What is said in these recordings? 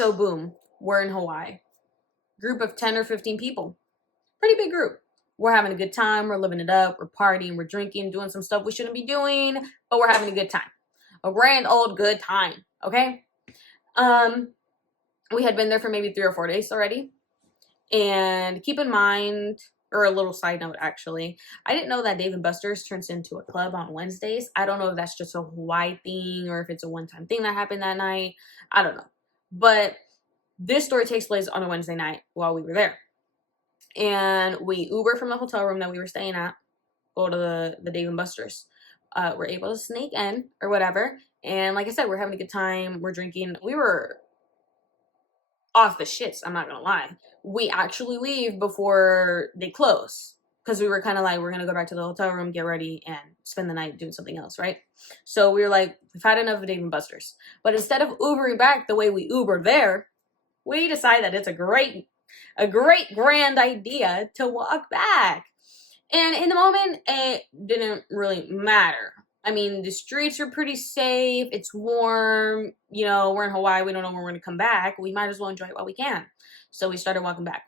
So boom, we're in Hawaii. Group of 10 or 15 people. Pretty big group. We're having a good time. We're living it up. We're partying. We're drinking, doing some stuff we shouldn't be doing, but we're having a good time. A grand old good time. Okay. We had been there for maybe 3 or 4 days already. And keep in mind, or a little side note actually, I didn't know that Dave & Buster's turns into a club on Wednesdays. I don't know if that's just a Hawaii thing or if it's a one-time thing that happened that night. I don't know. But this story takes place on a Wednesday night while we were there. And we Uber from the hotel room that we were staying at, go to the Dave & Buster's. We're able to sneak in or whatever. And like I said, we're having a good time. We're drinking. We were off the shits, I'm not gonna lie. We actually leave before they close because we were kind of like, we're gonna go back to the hotel room, get ready, and spend the night doing something else, right? So we were like, we've had enough of Dave & Buster's. But instead of Ubering back the way we Ubered there, we decide that it's a great grand idea to walk back. And in the moment, it didn't really matter. I mean, the streets are pretty safe. It's warm. You know, we're in Hawaii. We don't know when we're going to come back. We might as well enjoy it while we can. So we started walking back.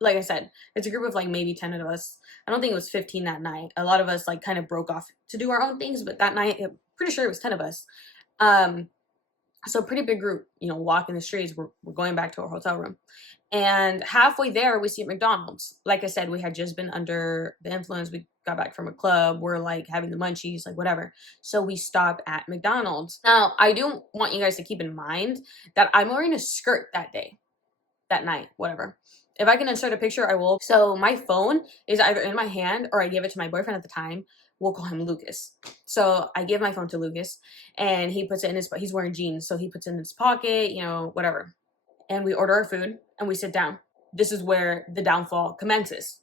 Like I said, it's a group of like maybe 10 of us. I don't think it was 15 that night. A lot of us like kind of broke off to do our own things. But that night, I'm pretty sure it was 10 of us. So pretty big group, you know, walking the streets. We're going back to our hotel room. And halfway there, we see a McDonald's. Like I said, we had just been under the influence. We got back from a club. We're like having the munchies, like whatever. So we stop at McDonald's. Now, I do want you guys to keep in mind that I'm wearing a skirt that day, that night, whatever. If I can insert a picture, I will. So my phone is either in my hand or I give it to my boyfriend at the time. We'll call him Lucas. So I give my phone to Lucas and he puts it in his, he's wearing jeans. So he puts it in his pocket, you know, whatever. And we order our food and we sit down. This is where the downfall commences.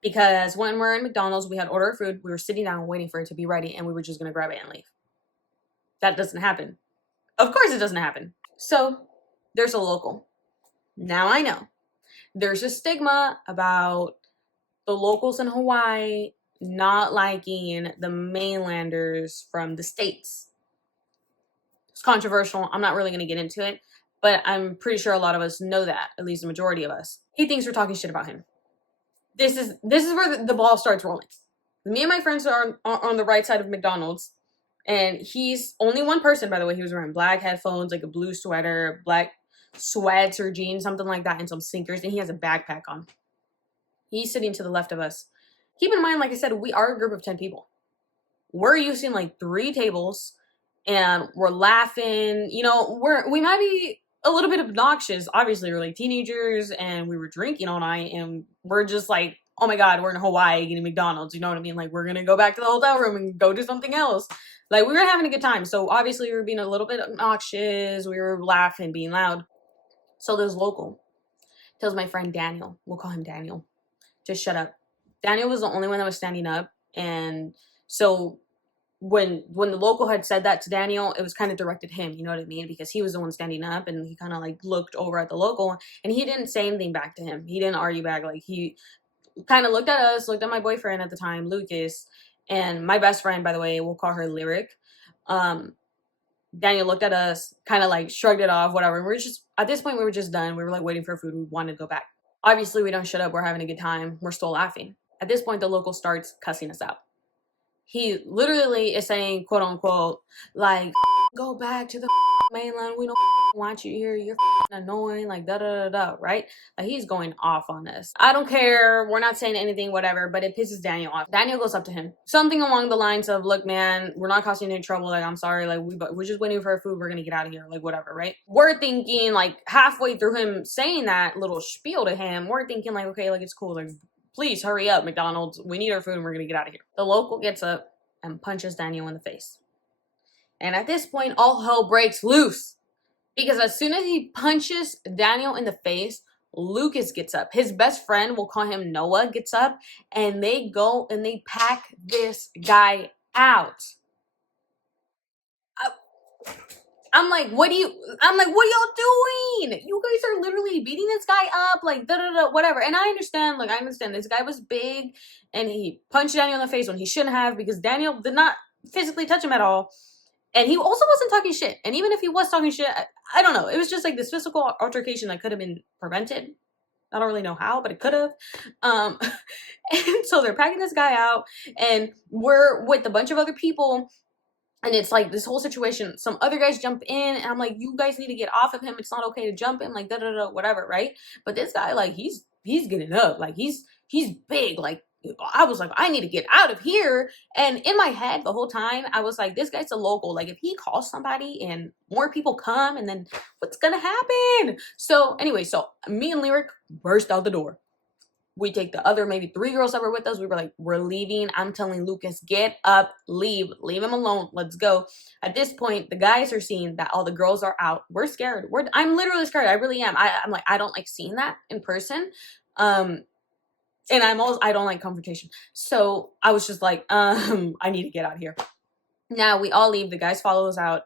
Because when we're in McDonald's, we had ordered our food. We were sitting down waiting for it to be ready and we were just going to grab it and leave. That doesn't happen. Of course it doesn't happen. So there's a local. Now I know. There's a stigma about the locals in Hawaii not liking the mainlanders from the States. It's controversial. I'm not really going to get into it, but I'm pretty sure a lot of us know that, at least the majority of us. He thinks we're talking shit about him. This is where the ball starts rolling. Me and my friends are on the right side of McDonald's, and he's only one person, by the way. He was wearing black headphones, like a blue sweater, black sweats or jeans, something like that, and some sneakers, and he has a backpack on. He's sitting to the left of us. Keep in mind, like I said, we are a group of 10 people. We're using like 3 tables and we're laughing. You know, we might be a little bit obnoxious. Obviously, we're like teenagers and we were drinking all night and we're just like, oh my God, we're in Hawaii eating McDonald's. You know what I mean? Like, we're going to go back to the hotel room and go do something else. Like, we were having a good time. So obviously, we were being a little bit obnoxious. We were laughing, being loud. So this local tells my friend Daniel, we'll call him Daniel, just shut up. Daniel was the only one that was standing up. And so when the local had said that to Daniel, it was kind of directed him, you know what I mean? Because he was the one standing up and he kind of like looked over at the local and he didn't say anything back to him. He didn't argue back. Like, he kind of looked at us, looked at my boyfriend at the time, Lucas, and my best friend, by the way, we'll call her Lyric. Daniel looked at us, kind of like shrugged it off, whatever. And we're just, at this point, we were just done. We were like waiting for food. We wanted to go back. Obviously, we don't shut up. We're having a good time. We're still laughing. At this point, the local starts cussing us out. He literally is saying, quote unquote, like, go back to the mainland. We don't want you here. You're annoying. Like, da da da da, right? Like, he's going off on us. I don't care. We're not saying anything, whatever, but it pisses Daniel off. Daniel goes up to him. Something along the lines of, look, man, we're not causing you any trouble. Like, I'm sorry. Like, we're just waiting for our food. We're going to get out of here. Like, whatever, right? We're thinking, like, halfway through him saying that little spiel to him, we're thinking, like, okay, like, it's cool. Like, please hurry up, McDonald's. We need our food and we're going to get out of here. The local gets up and punches Daniel in the face. And at this point, all hell breaks loose. Because as soon as he punches Daniel in the face, Lucas gets up. His best friend, we'll call him Noah, gets up. And they go and they pack this guy out. I'm like, what are y'all doing? You guys are literally beating this guy up, like, whatever. And I understand this guy was big and he punched Daniel in the face when he shouldn't have because Daniel did not physically touch him at all. And he also wasn't talking shit. And even if he was talking shit, I don't know. It was just like this physical altercation that could have been prevented. I don't really know how, but it could have. And so they're packing this guy out, and we're with a bunch of other people. And it's like this whole situation. Some other guys jump in, and I'm like, you guys need to get off of him. It's not okay to jump in, like, da da da, whatever, right? But this guy, like, he's getting up. Like, he's big. Like, I was like, I need to get out of here. And in my head, the whole time, I was like, this guy's a local. Like, if he calls somebody and more people come, and then what's gonna happen? So, anyway, so me and Lyric burst out the door. We take the other maybe 3 girls that were with us. We were like, we're leaving. I'm telling Lucas, get up, leave him alone. Let's go. At this point, the guys are seeing that all the girls are out. We're scared. I'm literally scared. I really am. I'm like, I don't like seeing that in person. And I don't like confrontation. So I was just like, I need to get out of here. Now we all leave. The guys follow us out,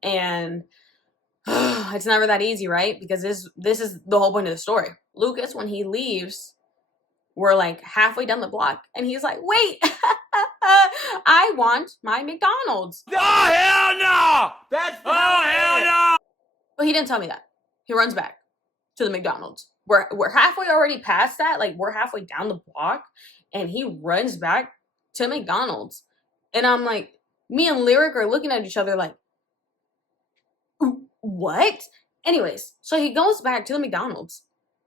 and it's never that easy, right? Because this is the whole point of the story. Lucas, when he leaves, we're like halfway down the block, and he's like, wait, I want my McDonald's. Oh, hell no! Hell no! But he didn't tell me that. He runs back to the McDonald's. We're halfway already past that. Like, we're halfway down the block, and he runs back to McDonald's. And I'm like, me and Lyric are looking at each other like, what? Anyways, so he goes back to the McDonald's.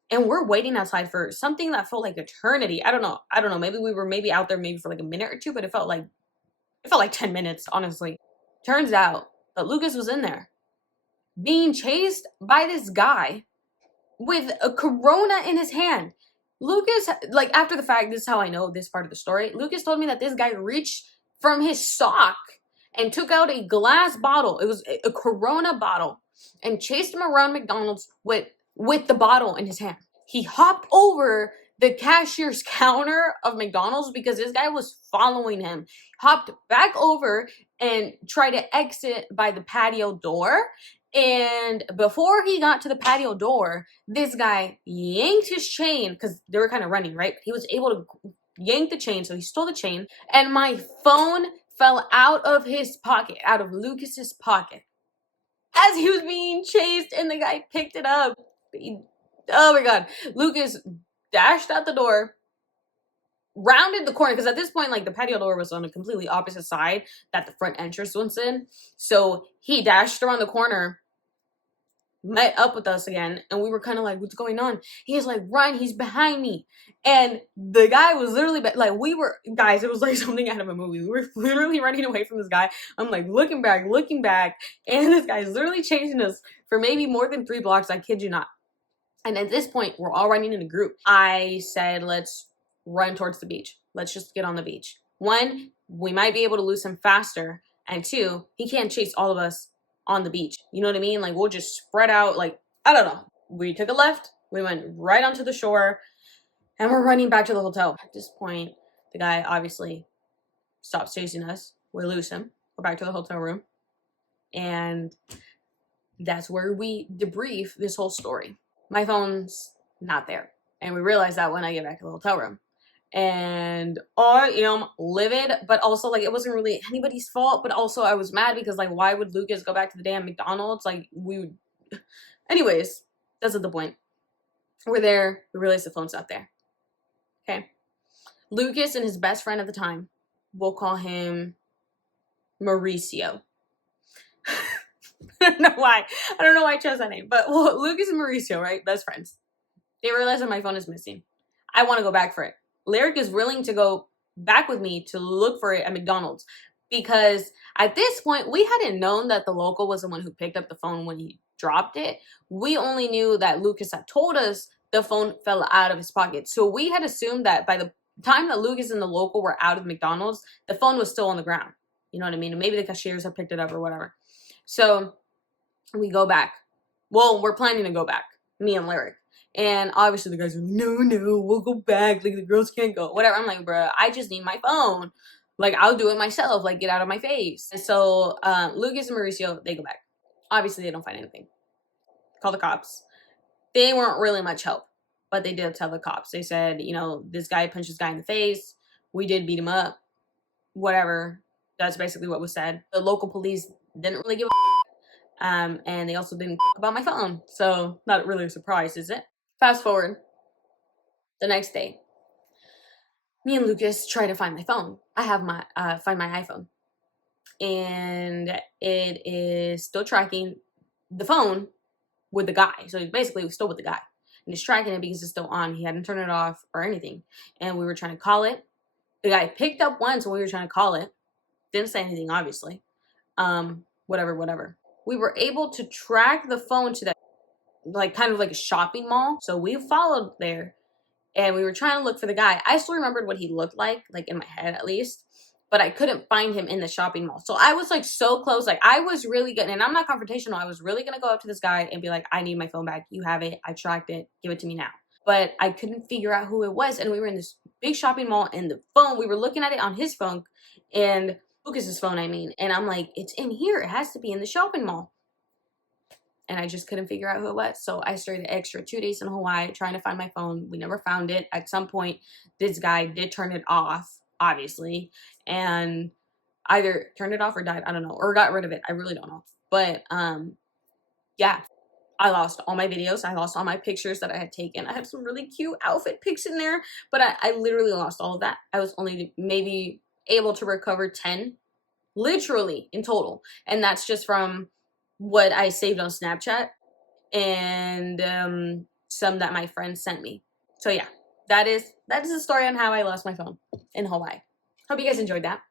And we're waiting outside for something that felt like eternity. I don't know. Maybe we were out there maybe for like a minute or two, but it felt like 10 minutes, honestly. Turns out that Lucas was in there being chased by this guy with a Corona in his hand. Lucas, like, after the fact, this is how I know this part of the story. Lucas told me that this guy reached from his sock and took out a glass bottle. It was a Corona bottle, and chased him around McDonald's with the bottle in his hand. He hopped over the cashier's counter of McDonald's because this guy was following him. Hopped back over and tried to exit by the patio door. And before he got to the patio door, this guy yanked his chain, because they were kind of running, right? He was able to yank the chain, so he stole the chain. And my phone fell out of his pocket, out of Lucas's pocket, as he was being chased, and the guy picked it up. Oh my god. Lucas dashed out the door, rounded the corner, because at this point, like, the patio door was on a completely opposite side that the front entrance was in. So he dashed around the corner, met up with us again, and we were kind of like, what's going on? He's like, run, he's behind me. And the guy was literally like, we were, guys, it was like something out of a movie. We were literally running away from this guy. I'm like looking back, and this guy's literally chasing us for maybe more than 3 blocks. I kid you not. And at this point, we're all running in a group. I said, let's run towards the beach. Let's just get on the beach. 1, we might be able to lose him faster. And 2, he can't chase all of us on the beach. You know what I mean? Like, we'll just spread out. Like, I don't know. We took a left. We went right onto the shore. And we're running back to the hotel. At this point, the guy obviously stops chasing us. We lose him. Go back to the hotel room. And that's where we debrief this whole story. My phone's not there. And we realized that when I get back to the hotel room. And, I'm livid, but also, like, it wasn't really anybody's fault. But also, I was mad because, like, why would Lucas go back to the damn McDonald's? Like, anyways, that's not the point. We're there. We realize the phone's not there. Okay. Lucas and his best friend at the time, we'll call him Mauricio. I don't know why I chose that name, but Lucas and Mauricio, right? Best friends. They realize that my phone is missing. I want to go back for it. Lyric is willing to go back with me to look for it at McDonald's, because at this point, we hadn't known that the local was the one who picked up the phone when he dropped it. We only knew that Lucas had told us the phone fell out of his pocket. So we had assumed that by the time that Lucas and the local were out of McDonald's, the phone was still on the ground. You know what I mean? And maybe the cashiers had picked it up or whatever. So we go back. Well, we're planning to go back, me and Lyric. And obviously the guys are like, no, we'll go back. Like, the girls can't go. Whatever. I'm like, bruh, I just need my phone. Like, I'll do it myself. Like, get out of my face. And so Lucas and Mauricio, they go back. Obviously, they don't find anything. Call the cops. They weren't really much help, but they did tell the cops. They said, this guy punched this guy in the face. We did beat him up. Whatever. That's basically what was said. The local police Didn't really give a and they also didn't about my phone. So not really a surprise, is it? Fast forward the next day. Me and Lucas try to find my phone. I have my find my iPhone, and it is still tracking the phone with the guy. So basically, it was still with the guy, and it's tracking it because it's still on. He hadn't turned it off or anything, and we were trying to call it. The guy picked up once when we were trying to call it. Didn't say anything, obviously. Whatever. We were able to track the phone to that, like, kind of like a shopping mall. So we followed there, and we were trying to look for the guy. I still remembered what he looked like in my head at least, but I couldn't find him in the shopping mall. So I was like so close. Like, I was really good, and I'm not confrontational. I was really gonna go up to this guy and be like, I need my phone back. You have it. I tracked it. Give it to me now. But I couldn't figure out who it was. And we were in this big shopping mall, and the phone, we were looking at it on his phone, and Lucas's phone, I mean. And I'm like, it's in here. It has to be in the shopping mall. And I just couldn't figure out who it was. So I stayed the extra 2 days in Hawaii trying to find my phone. We never found it. At some point, this guy did turn it off, obviously, and either turned it off or died. I don't know, or got rid of it. I really don't know. But yeah, I lost all my videos. I lost all my pictures that I had taken. I had some really cute outfit pics in there, but I literally lost all of that. I was only maybe able to recover 10, literally, in total. And that's just from what I saved on Snapchat and some that my friends sent me. So yeah, that is the story on how I lost my phone in Hawaii. Hope you guys enjoyed that.